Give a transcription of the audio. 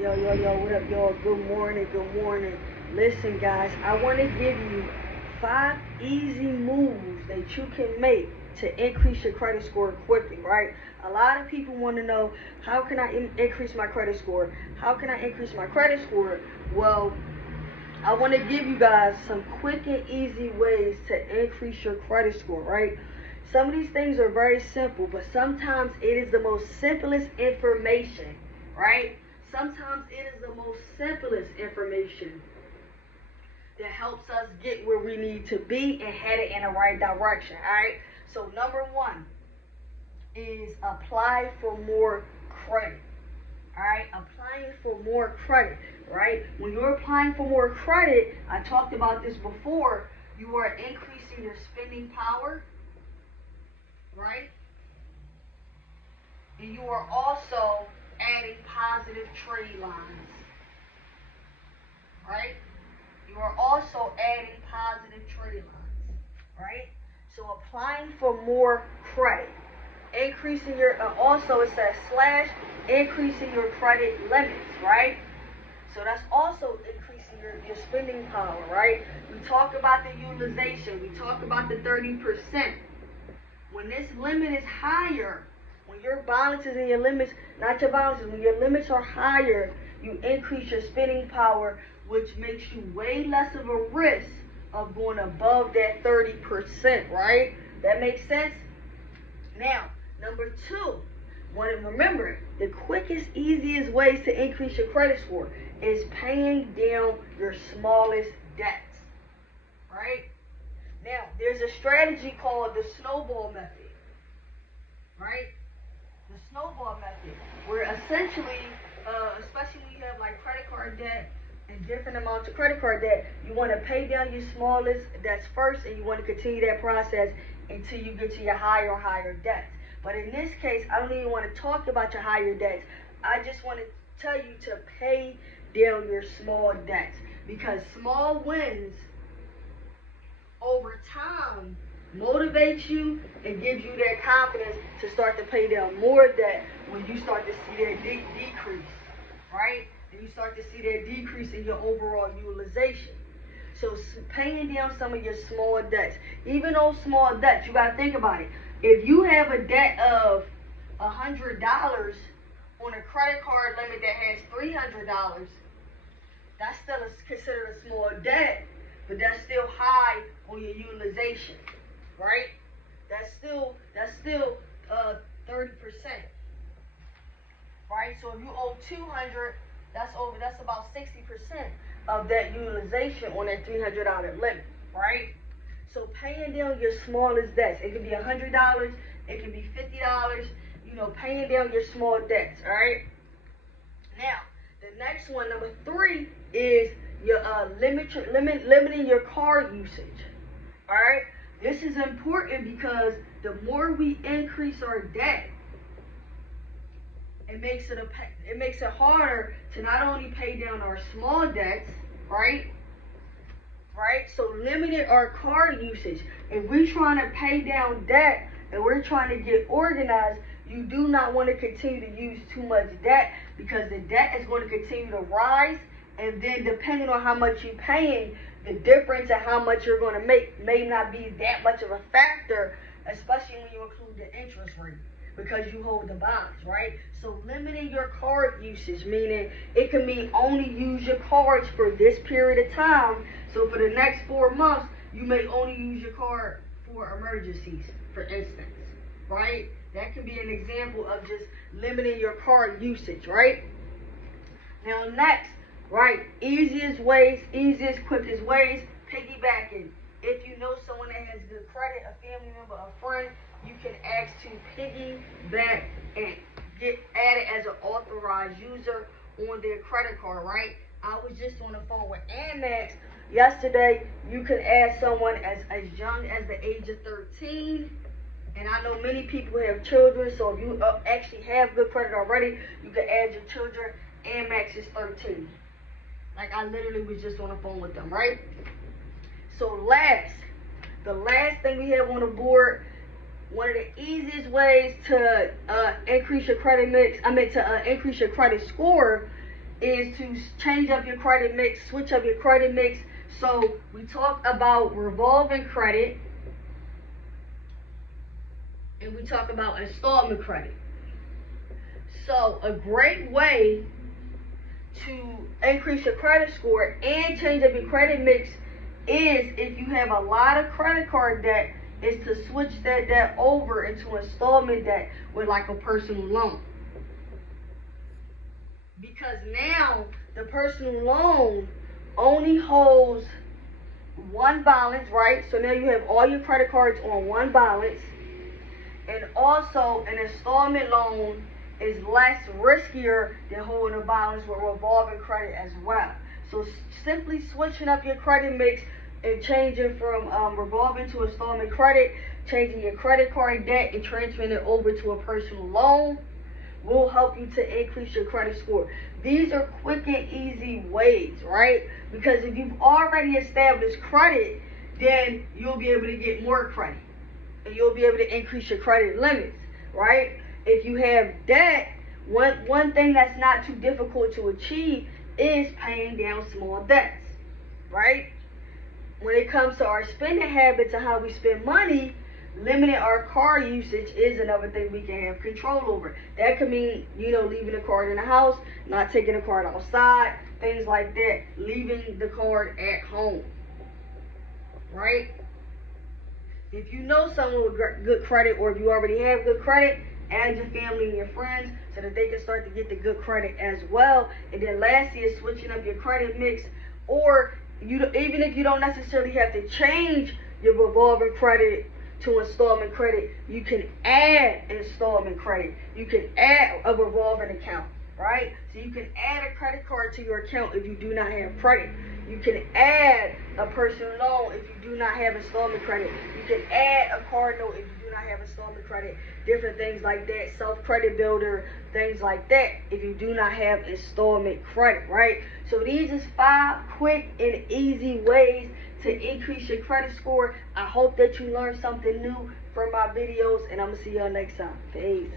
Yo, what up, y'all? Good morning, good morning. Listen, guys, I want to give you 5 easy moves that you can make to increase your credit score quickly, right? A lot of people want to know, how can I increase my credit score? How can I increase my credit score? Well, I want to give you guys some quick and easy ways to increase your credit score, right? Some of these things are very simple, but sometimes it is the most simplest information, right? Sometimes it is the most simplest information that helps us get where we need to be and head it in the right direction, alright? So number one is apply for more credit. Alright, applying for more credit, right? When you're applying for more credit, I talked about this before, you are increasing your spending power, right? And you are also adding positive trade lines, right? You are also adding positive trade lines, right? So applying for more credit, increasing your, also it says slash, increasing your credit limits, right? So that's also increasing your spending power, right? We talk about the utilization. We talk about the 30%. When this limit is higher, when your balances and your limits, not your balances, when your limits are higher, you increase your spending power, which makes you way less of a risk of going above that 30%, right? That makes sense? Now, number two, remember, the quickest, easiest ways to increase your credit score is paying down your smallest debts, right? Now, there's a strategy called the snowball method, right? The snowball method, where essentially, especially when you have like credit card debt and different amounts of credit card debt, you want to pay down your smallest debts first, and you want to continue that process until you get to your higher debts. But in this case, I don't even want to talk about your higher debts. I just want to tell you to pay down your small debts, because small wins over time motivates you and gives you that confidence to start to pay down more debt when you start to see that decrease, right? And you start to see that decrease in your overall utilization. So paying down some of your small debts, even those small debts, you got to think about it. If you have a debt of $100 on a credit card limit that has $300, that's still considered a small debt, but that's still high on your utilization, right? That's still 30%, right? So if you owe 200, that's about 60% of that utilization on that $300 limit, right? So paying down your smallest debts, it could be $100, it could be $50, paying down your small debts, all right? Now, the next one, number 3, is your limiting your card usage. All right, this is important because the more we increase our debt, it makes it harder to not only pay down our small debts, right? So limiting our card usage. If we're trying to pay down debt and we're trying to get organized, you do not want to continue to use too much debt, because the debt is going to continue to rise, and then depending on how much you're paying, the difference in how much you're going to make may not be that much of a factor, especially when you include the interest rate, because you hold the bonds, right? So limiting your card usage, meaning it can mean only use your cards for this period of time. So for the next 4 months, you may only use your card for emergencies, for instance, right? That can be an example of just limiting your card usage, right? Now next, right, easiest, quickest ways, piggybacking. If you know someone that has good credit, a family member, a friend, you can ask to piggyback and get added as an authorized user on their credit card, right? I was just on the phone with Amex yesterday. You can add someone as young as the age of 13. And I know many people have children, so if you actually have good credit already, you can add your children. Amex is 13. Like, I literally was just on the phone with them, right? So the last thing we have on the board, one of the easiest ways to increase your credit increase your credit score is to change up your credit mix, switch up your credit mix. So we talked about revolving credit, and we talk about installment credit. So a great way to increase your credit score and change up your credit mix is, if you have a lot of credit card debt, is to switch that debt over into installment debt with like a personal loan. Because now the personal loan only holds one balance, right? So now you have all your credit cards on one balance. And also an installment loan is less riskier than holding a balance with revolving credit as well. So simply switching up your credit mix and changing from revolving to installment credit, changing your credit card debt and transferring it over to a personal loan will help you to increase your credit score. These are quick and easy ways, right? Because if you've already established credit, then you'll be able to get more credit and you'll be able to increase your credit limits, right? If you have debt, one thing that's not too difficult to achieve is paying down small debts, right? When it comes to our spending habits and how we spend money, limiting our car usage is another thing we can have control over. That could mean, leaving the card in the house, not taking the card outside, things like that, leaving the card at home, right? If you know someone with good credit, or if you already have good credit, add your family and your friends so that they can start to get the good credit as well. And then lastly is switching up your credit mix, or even if you don't necessarily have to change your revolving credit to installment credit, you can add installment credit. You can add a revolving account, right? So you can add a credit card to your account if you do not have credit. You can add a personal loan if you do not have installment credit. You can add a car note if you do not have installment credit. Different things like that, self-credit builder, things like that if you do not have installment credit, right? So these is 5 quick and easy ways to increase your credit score. I hope that you learned something new from my videos, and I'm going to see y'all next time. Peace.